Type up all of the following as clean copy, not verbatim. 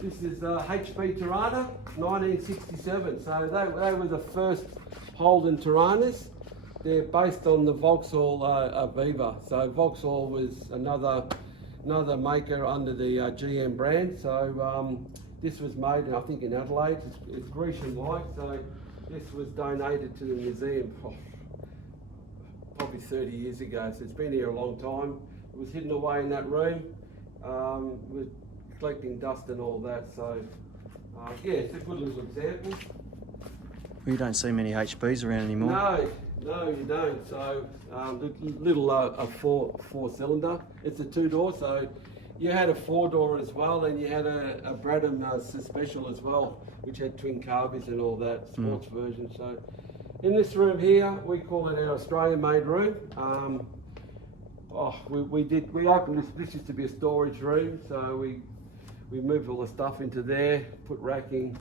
This is HP Tirana, 1967. So they were the first Holden Tiranas. They're based on the Vauxhall Aviva. So Vauxhall was another maker under the GM brand. So this was made, I think, in Adelaide. It's Grecian white. So this was donated to the museum probably 30 years ago. So it's been here a long time. It was hidden away in that room with collecting dust and all that. So yeah, it's a good little example. Well, you don't see many HBs around anymore. No, you don't. So the little a four-cylinder. It's a two-door. So you had a four-door as well, and you had a Bradham Special as well, which had twin carbies and all that, sports version. So in this room here, we call it our Australian-made room. We opened this. This used to be a storage room, so we moved all the stuff into there, put racking,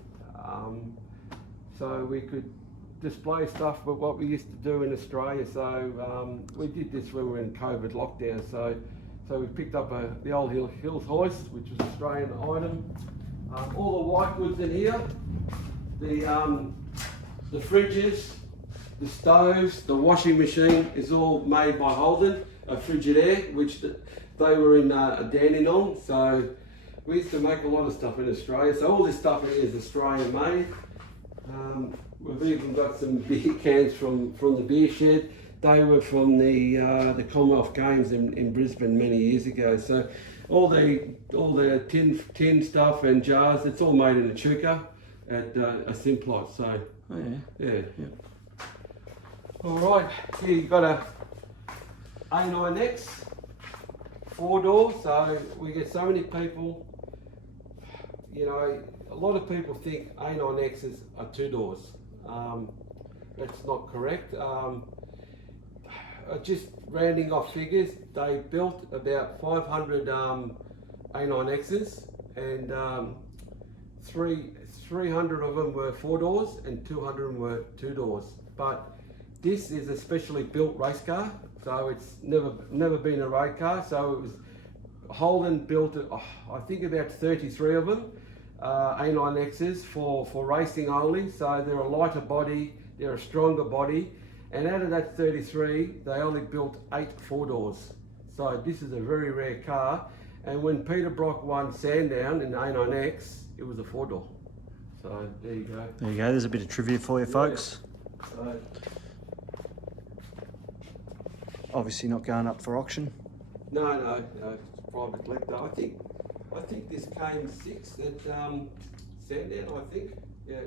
so we could display stuff, but what we used to do in Australia. So we did this when we were in COVID lockdown. So we picked up the old Hills hoist, which was an Australian item. All the white goods in here, the fridges, the stoves, the washing machine is all made by Holden, Frigidaire, which they were in Dandenong. So we used to make a lot of stuff in Australia. So all this stuff is Australian made. We've even got some beer cans from the beer shed. They were from the Commonwealth Games in Brisbane many years ago. So all the tin stuff and jars, it's all made in Echuca at a Simplot. So yeah. All right, here you've got a A9X 4-door. So we get so many people. You know, a lot of people think A9Xs are 2-doors. That's not correct. Just rounding off figures, they built about 500 A9Xs, and 300 of them were 4-doors and 200 of them were 2-doors. But this is a specially built race car, so it's never been a road car. So it was Holden built, I think, about 33 of them. A9Xs for racing only, so they're a lighter body, they're a stronger body, and out of that 33 they only built 8 4-doors. So this is a very rare car, and when Peter Brock won Sandown in the A9X, it was a 4-door. So there you go. There you go, there's a bit of trivia for you folks. So, obviously not going up for auction. No, private collector. I think this came 6th at Sandown, I think. Yeah,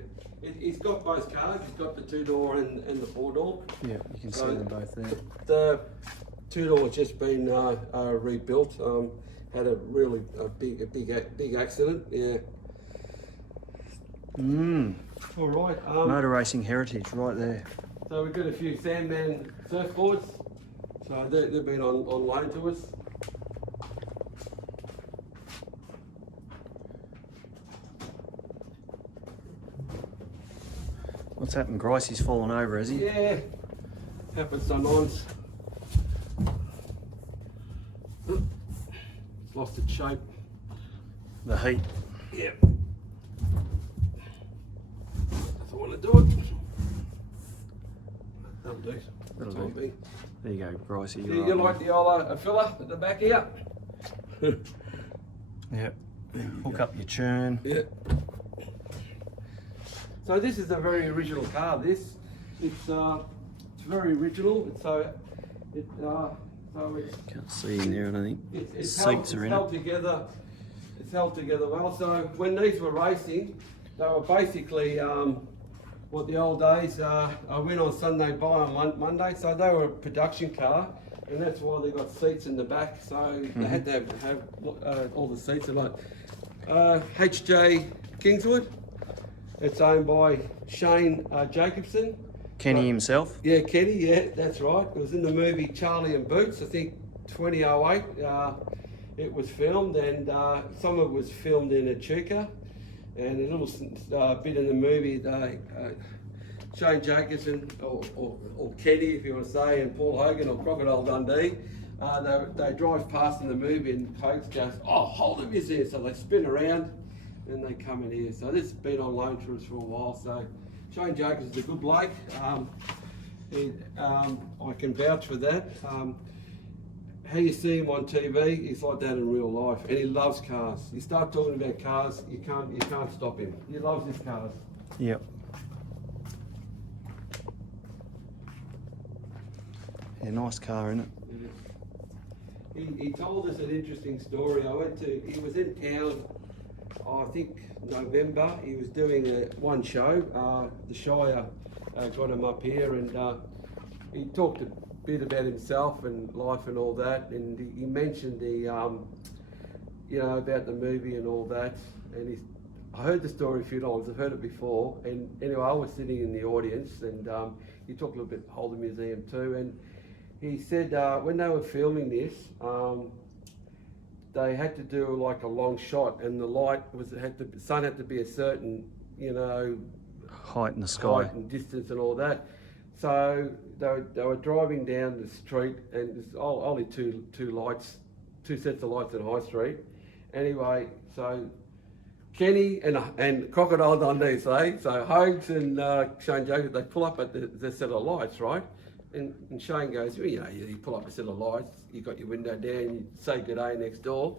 he's got both cars. He's got the 2-door and the 4-door. Yeah, you can see them both there. The 2-door has just been rebuilt. Had a really big accident. Yeah. All right. Motor racing heritage right there. So we've got a few Sandman surfboards. So they've been on loan to us. What's happened? Gricey's fallen over, has he? Yeah, happens sometimes. It's lost its shape. The heat. Yeah. Doesn't want to do it. That'll do. That'll do. There you go, Gricey. Do you like the old filler at the back here? Yep. Hook up your churn. Yeah. So this is a very original car. It's very original. Can't see in there, I don't think. It's Seats are in held it. together. It's held together well. So when these were racing, they were basically what the old days. I went on Sunday by on Monday, so they were a production car, and that's why they got seats in the back. So they had to have all the seats. Are like HJ Kingswood. It's owned by Shane Jacobson. Kenny himself. Yeah, Kenny, yeah, that's right. It was in the movie Charlie and Boots, I think 2008. It was filmed, and some of it was filmed in Echuca. And a little bit in the movie, Shane Jacobson, or Kenny, if you want to say, and Paul Hogan, or Crocodile Dundee, they drive past in the movie, and Coates goes, "Oh, Holden is here." So they spin around. and they come in here. So this has been on loan to us for a while. So Shane Jacobs is a good bloke. I can vouch for that. How you see him on TV, he's like that in real life, and he loves cars. You start talking about cars, you can't stop him. He loves his cars. Yep. Yeah, nice car, isn't it? He told us an interesting story. He was in town, I think November. He was doing one show. The Shire got him up here, and he talked a bit about himself and life and all that. And he mentioned about the movie and all that. And I heard the story a few times. I've heard it before. And anyway, I was sitting in the audience, and he talked a little bit Holden Museum too. And he said when they were filming this, they had to do like a long shot, and the sun had to be a certain, Height in the sky. height and distance and all that. So they were driving down the street, and there's only two sets of lights on High Street. Anyway, so Kenny and Crocodile Dundee say, so Hogs and Shane Jacobs, they pull up at the set of lights, right? And Shane goes, well, you pull up a set of lights, you got your window down, you say good day next door.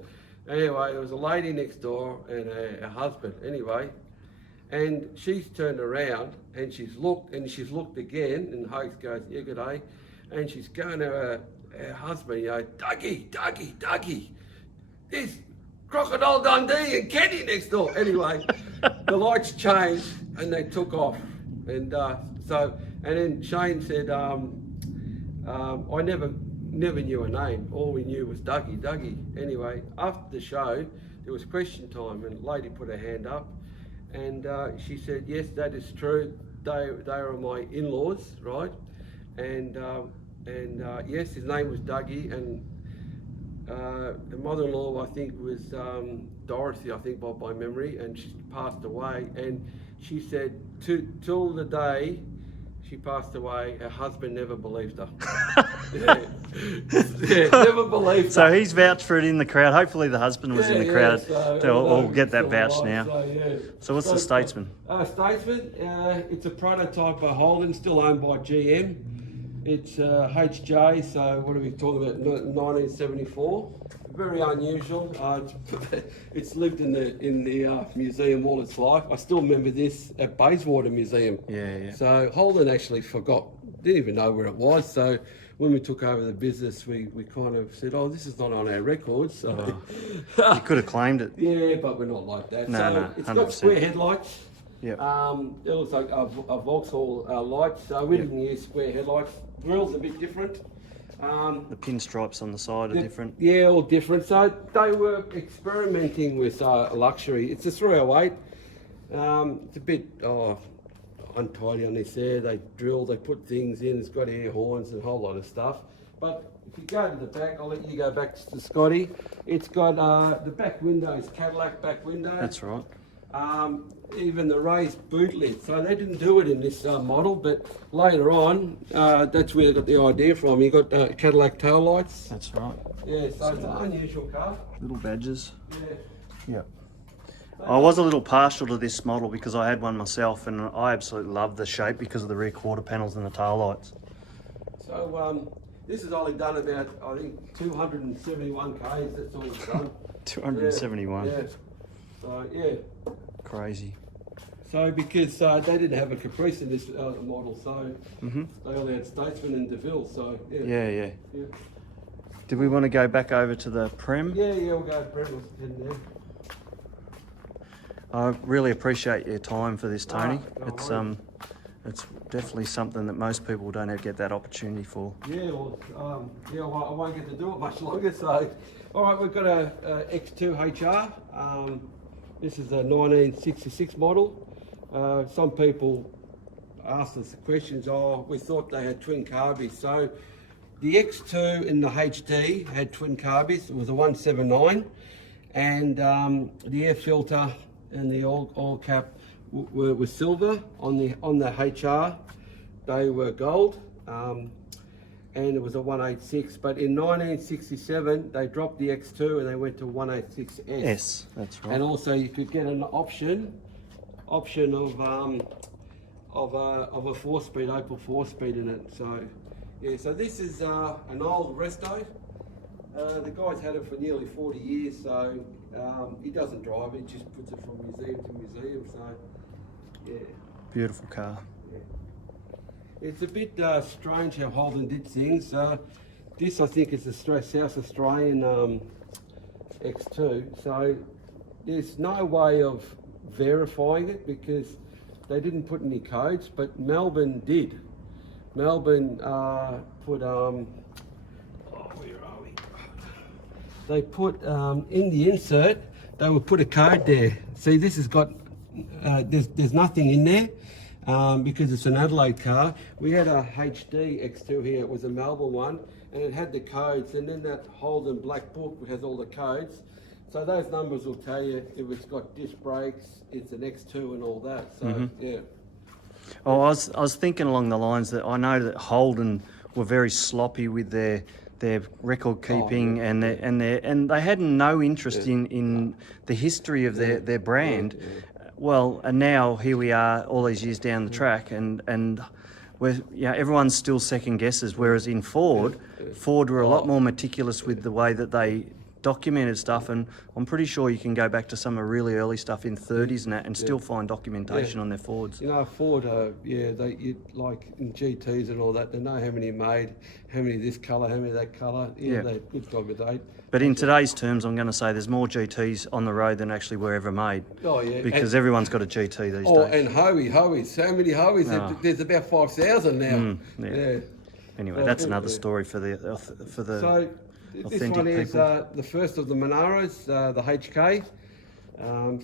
Anyway, there was a lady next door and a husband, anyway. And she's turned around and she's looked again, and Hogs goes, yeah, good day. And she's going to her husband, Dougie, there's Crocodile Dundee and Kenny next door. Anyway, the lights changed and they took off. And then Shane said, I never knew a name. All we knew was Dougie. Anyway, after the show, there was question time, and a lady put her hand up, and she said, yes, that is true. They are my in-laws, right? And yes, his name was Dougie, and her mother-in-law, I think, was Dorothy, I think, by memory, and she passed away. And she said, till the day she passed away, her husband never believed her. Never believed her. So he's vouched for it in the crowd. Hopefully the husband was in the crowd. So, They'll all get that vouch now. So, So what's the Statesman? Statesman, it's a prototype by Holden, still owned by GM. It's HJ, so what are we talking about, 1974. Very unusual. It's lived in the museum all its life. I still remember this at Bayswater Museum. Yeah. So Holden actually didn't even know where it was. So when we took over the business, we kind of said, oh, this is not on our records. So You could have claimed it. yeah, but we're not like that. No, It's 100%. got square headlights. Yep. It looks like a Vauxhall light, so we didn't use square headlights. Grill's a bit different. The pinstripes on the side are different. Yeah, all different. So they were experimenting with luxury. It's a 308. It's a bit untidy on this there. They drill, they put things in. It's got air horns and a whole lot of stuff. But if you go to the back, I'll let you go back to Scotty. It's got the back window is Cadillac back window. That's right. Even the raised boot lid. So they didn't do it in this model, but later on, that's where they got the idea from. You got Cadillac tail lights. That's right. Yeah, so it's an unusual car. Little badges. Yeah. Yep. I was a little partial to this model because I had one myself, and I absolutely love the shape because of the rear quarter panels and the tail lights. So this has only done about, I think, 271 k's. That's all it's done. 271. Yeah. So yeah. Crazy. So because they didn't have a Caprice in this model, so they only had Statesman and DeVille. So Yeah. Did we want to go back over to the Prem? Yeah, we'll go Brett was in there. I really appreciate your time for this, Tony. No It's definitely something that most people don't get that opportunity for. Yeah, well, I won't get to do it much longer. So, all right, we've got a X2 HR. This is a 1966 model. Some people asked us the questions. Oh, we thought they had twin carbies. So, the X2 in the HD had twin carbies. It was a 179, and the air filter and the oil cap were silver. On the HR, they were gold. and it was a 186. But in 1967, they dropped the X2 and they went to 186S. Yes, that's right. And also you could get an option of a 4-speed Opel 4-speed in it. So yeah, so this is an old resto. The guy's had it for nearly 40 years, so he doesn't drive it, he just puts it from museum to museum. So yeah. Beautiful car. Yeah. It's a bit strange how Holden did things. This I think is the South Australian X2, so there's no way of verifying it because they didn't put any codes, but Melbourne did. Melbourne put, where are we? They put, in the insert, they would put a code there. See, this has got, there's nothing in there because it's an Adelaide car. We had a HD X2 here, it was a Melbourne one, and it had the codes, and then that Holden black book has all the codes. So those numbers will tell you if it's got disc brakes, it's an X2 and all that. So yeah. Oh, I was thinking along the lines that I know that Holden were very sloppy with their record keeping and they had no interest in the history of their brand. Well, and now here we are all these years down the track and we're, everyone's still second guesses, whereas in Ford were a lot more meticulous with the way that they documented stuff, and I'm pretty sure you can go back to some of the really early stuff in 30s and that and still find documentation on their Fords. You know, Ford, like in GTs and all that, they know how many made, how many this colour, how many that colour. They're good time of date. But in today's terms, I'm going to say there's more GTs on the road than actually were ever made. Oh yeah, because everyone's got a GT these days. Oh, and Howies, so many Howies. There's about 5,000 now. Anyway, that's another story for the So this one is the first of the Monaros, the HK.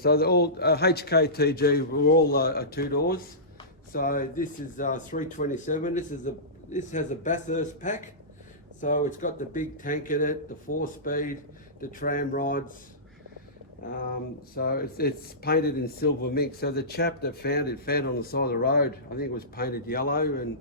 So they're all HK TG were all 2 doors. So this is 327. This has a Bathurst pack. So it's got the big tank in it, the 4-speed, the tram rods. So it's painted in silver mink. So the chap that found it on the side of the road. I think it was painted yellow, and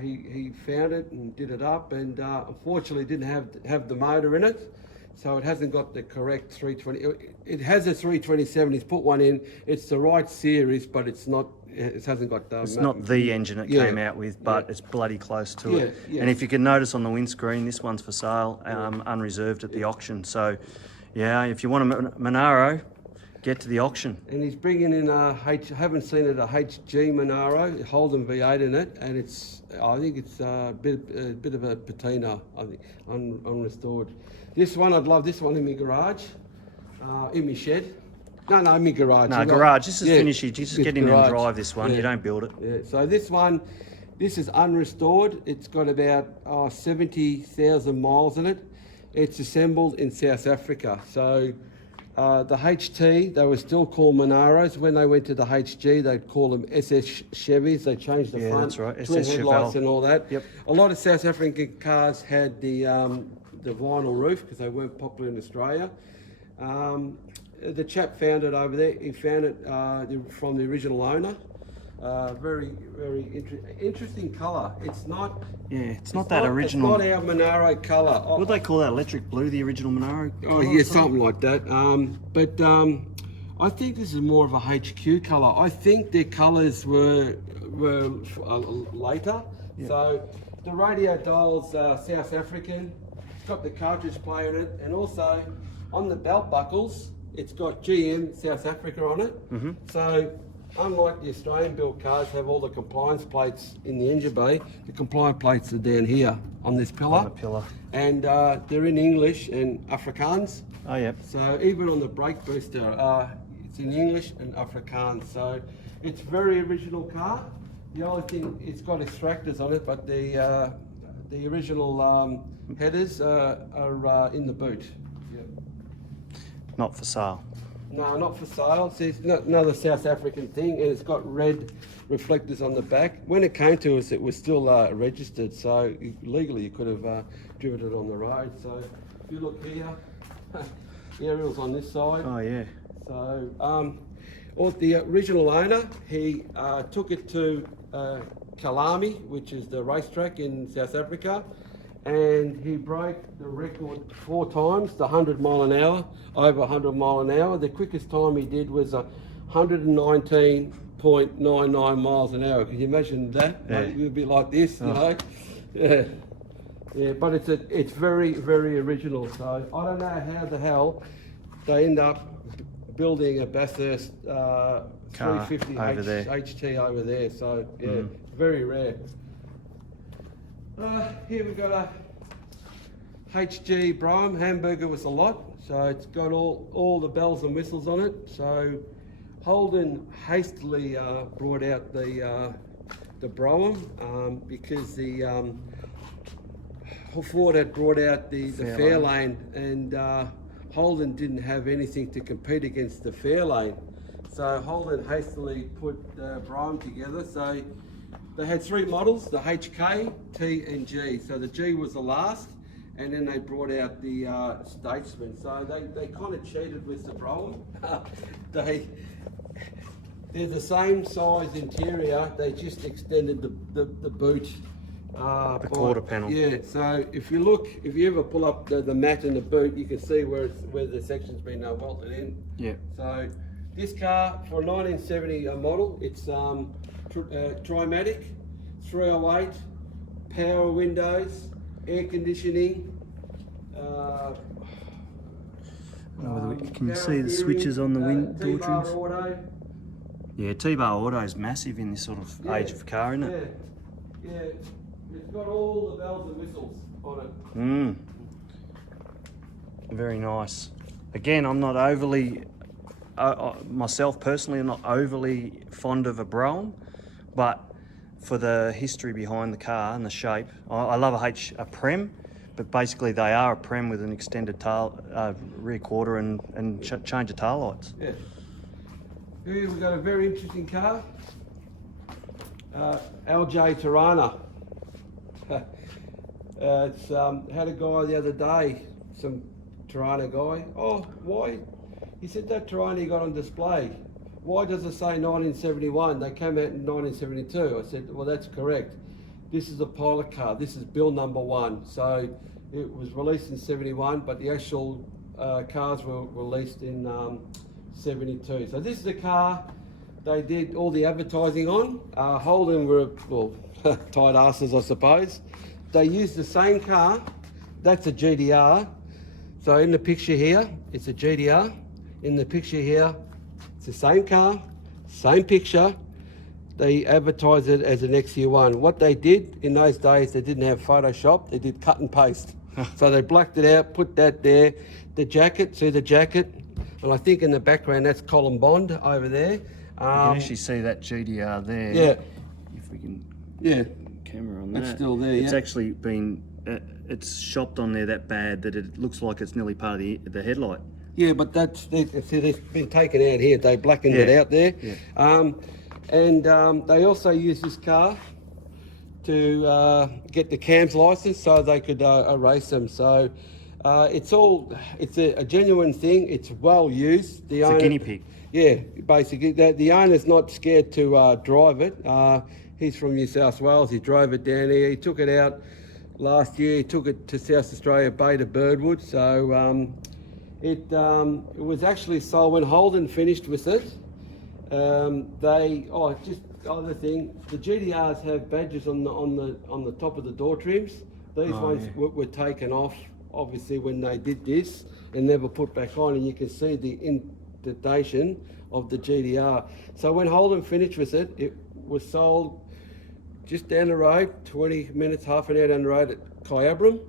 he found it and did it up, and unfortunately didn't have the motor in it, so it hasn't got the correct 320. It has a 327. He's put one in. It's the right series, but it's not. It hasn't got. It's not the engine it came out with, but it's bloody close to it. And if you can notice on the windscreen, this one's for sale, unreserved at the auction. So, if you want a Monaro, get to the auction. And he's bringing in I haven't seen it, a HG Monaro, Holden V8 in it, and I think it's a bit of a patina, I think, unrestored. This one, I'd love this one in my garage, in my shed. No, in my garage. No, garage, this is finished. You just get in and drive this one, you don't build it. Yeah, so this one, this is unrestored. It's got about 70,000 miles in it. It's assembled in South Africa. So the HT, they were still called Monaros. When they went to the HG, they'd call them SS Chevys. They changed the front, that's right. twin SS headlights Chevelle. and all that. Yep. A lot of South African cars had the vinyl roof because they weren't popular in Australia. The chap found it over there. He found it from the original owner. Very, very interesting colour. It's not. It's not that original. It's not our Monaro colour. What do they call that? Electric blue, the original Monaro? Oh yeah, something like that. But I think this is more of a HQ colour. I think their colours were later. Yeah. So the radio dial's South African. It's got the cartridge player in it, and also on the belt buckles, it's got GM South Africa on it. So unlike the Australian built cars have all the compliance plates in the engine bay, the compliance plates are down here on this pillar. On the pillar. And they're in English and Afrikaans. Oh, yeah. So even on the brake booster, it's in English and Afrikaans. So it's a very original car. The only thing, it's got extractors on it, but the original headers are in the boot. Not for sale. No, not for sale. See, it's another South African thing, and it's got red reflectors on the back. When it came to us, it was still registered, so legally you could have driven it on the road. So if you look here, the aerial's on this side. Oh, yeah. So the original owner, he took it to Kalami, which is the racetrack in South Africa, and he broke the record 4 times, the 100 mile an hour, over 100 mile an hour. The quickest time he did was 119.99 miles an hour. Can you imagine that? Yeah. It would be like this, you know. Yeah. Yeah, but it's very, very original. So I don't know how the hell they end up building a Bathurst 350 over there. HT over there. So yeah, very rare. Here we've got a HG Brome hamburger with a lot. So it's got all the bells and whistles on it. So Holden hastily brought out the Brome because the Ford had brought out the Fairlane, and Holden didn't have anything to compete against the Fairlane. So Holden hastily put Brome together. So they had 3 models, the HK, T and G. So the G was the last, and then they brought out the Statesman. So they kind of cheated with the Brome. They're the same size interior, they just extended the boot. The quarter panel. Yeah, so if you ever pull up the mat in the boot, you can see where the section's been welted in. Yeah. So this car, for a 1970 model, it's Trimatic, 308, power windows, air conditioning. Can you see the switches on the door T-bar trims? auto. Yeah, T-bar auto is massive in this sort of age of car, isn't it? Yeah, it's got all the bells and whistles on it. Very nice. Again, I'm not overly, myself personally, I'm not overly fond of a Brome, but for the history behind the car and the shape, I love a Prem, but basically they are a Prem with an extended tail, rear quarter and change of tail lights. Yeah. Here we've got a very interesting car. LJ Tirana. It's had a guy the other day, some Tirana guy. Oh, why? He said that Tirana he got on display. Why does it say 1971? They came out in 1972. I said, well, that's correct. This is a pilot car. This is build number 1. So it was released in 71, but the actual cars were released in 72. So this is the car they did all the advertising on. Holden were, well, tight asses, I suppose. They used the same car. That's a GDR. So in the picture here, it's a GDR. In the picture here, it's the same car, same picture. They advertised it as an XU1. What they did in those days, they didn't have Photoshop. They did cut and paste. So they blacked it out, put that there. The jacket, see the jacket? Well, I think in the background, that's Colin Bond over there. You can actually see that GDR there. Yeah. If we can camera on that. It's still there, It's yeah. actually been, it's shopped on there that bad that it looks like it's nearly part of the headlight. Yeah, but it's been taken out here. They blackened it out there. Yeah. And they also used this car to get the CAMS license so they could race them. So it's a genuine thing. It's well used. It's a guinea pig. Yeah, basically. The owner's not scared to drive it. He's from New South Wales. He drove it down here. He took it out last year. He took it to South Australia Bay to Birdwood. So it was actually sold when Holden finished with it. Just other thing, the GDRs have badges on the top of the door trims. These ones were taken off, obviously, when they did this and never put back on, and you can see the indentation of the GDR. So when Holden finished with it, it was sold just down the road, 20 minutes, half an hour down the road at Kyabram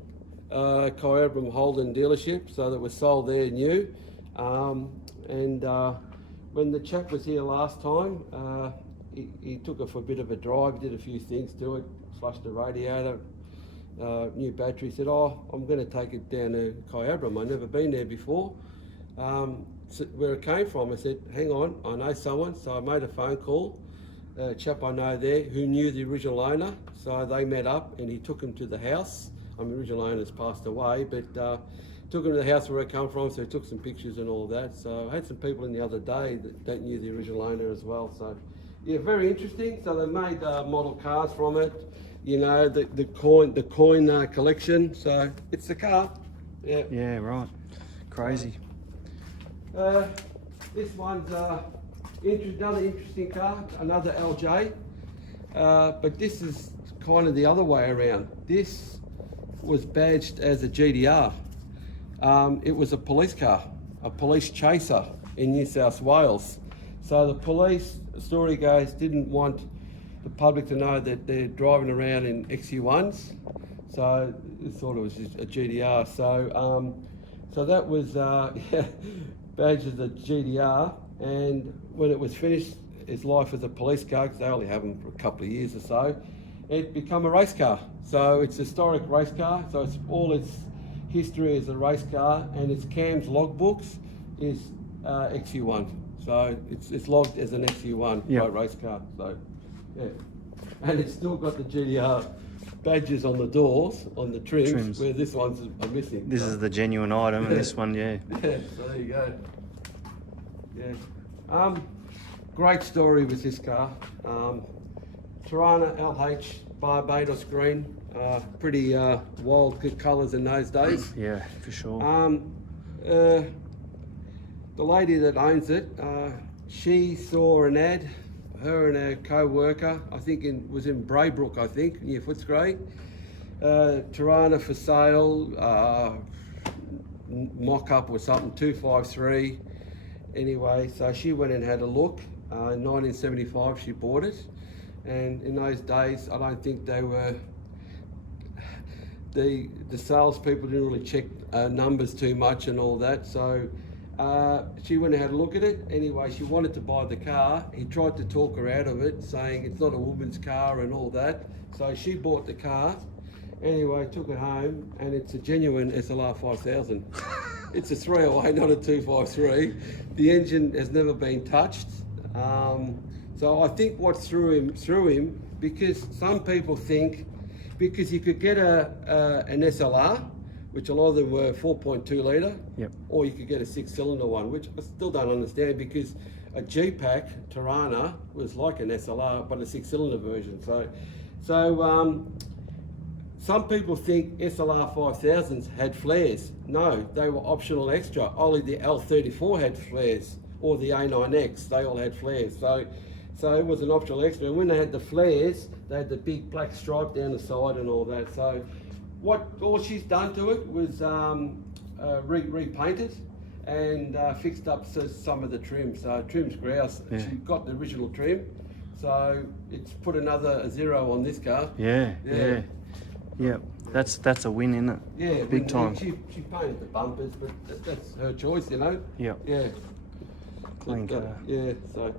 Holden dealership. So that was sold there new. When the chap was here last time, he took it for a bit of a drive, did a few things to it, flushed the radiator, new battery. He said, oh, I'm going to take it down to Kyabram. I've never been there before. So where it came from, I said, hang on, I know someone. So I made a phone call, a chap I know there who knew the original owner. So they met up and he took him to the house. I mean, the original owner's passed away, but took him to the house where it come from, so he took some pictures and all that. So I had some people in the other day that knew the original owner as well. So Yeah, very interesting. So they made model cars from it. You know, the coin collection. So it's the car. Yeah. Yeah, right. Crazy. This one's another interesting car, another LJ. But this is kind of the other way around. This was badged as a GDR. It was a police car, a police chaser in New South Wales. So the police, the story goes, didn't want the public to know that they're driving around in XU1s. So they thought it was just a GDR. So that was badged as a GDR. And when it was finished, its life as a police car, because they only have them for a couple of years or so, it became a race car. So it's a historic race car. So it's all its history as a race car, and its CAMS logbooks is XU1. So it's logged as an XU1 race car. So yeah, and it's still got the GDR badges on the doors, on the trims. Where this one's missing. This is the genuine item, and this one, yeah. Yeah, so there you go. Yeah. Great story with this car. Tirana LH Barbados green. Pretty wild good colours in those days. Yeah, for sure. The lady that owns it, she saw an ad, her and her co-worker, I think was in Braybrook, I think, near Footscray. Tirana for sale, mock-up or something, 253. Anyway, so she went and had a look. In 1975 she bought it, and in those days I don't think they were, the salespeople didn't really check numbers too much and all that. So she went and had a look at it. Anyway, she wanted to buy the car. He tried to talk her out of it, saying it's not a woman's car and all that. So she bought the car. Anyway, took it home, and it's a genuine SLR 5000. It's a 308, not a 253. The engine has never been touched. So I think what threw him, because some people think, because you could get an SLR, which a lot of them were 4.2 litre, or you could get a 6-cylinder one, which I still don't understand, because a G-Pack Tirana was like an SLR, but a 6-cylinder version. So some people think SLR 5000s had flares. No, they were optional extra. Only the L34 had flares, or the A9X, they all had flares. So it was an optional extra. And when they had the flares, they had the big black stripe down the side and all that. So all she's done to it was repainted and fixed up some of the trim. So trim's grouse. Yeah. She got the original trim. So it's put another 0 on this car. Yeah. That's a win, isn't it? Yeah, big time. She painted the bumpers, but that's her choice, you know. Yeah. Yeah. Clean car. Yeah. So.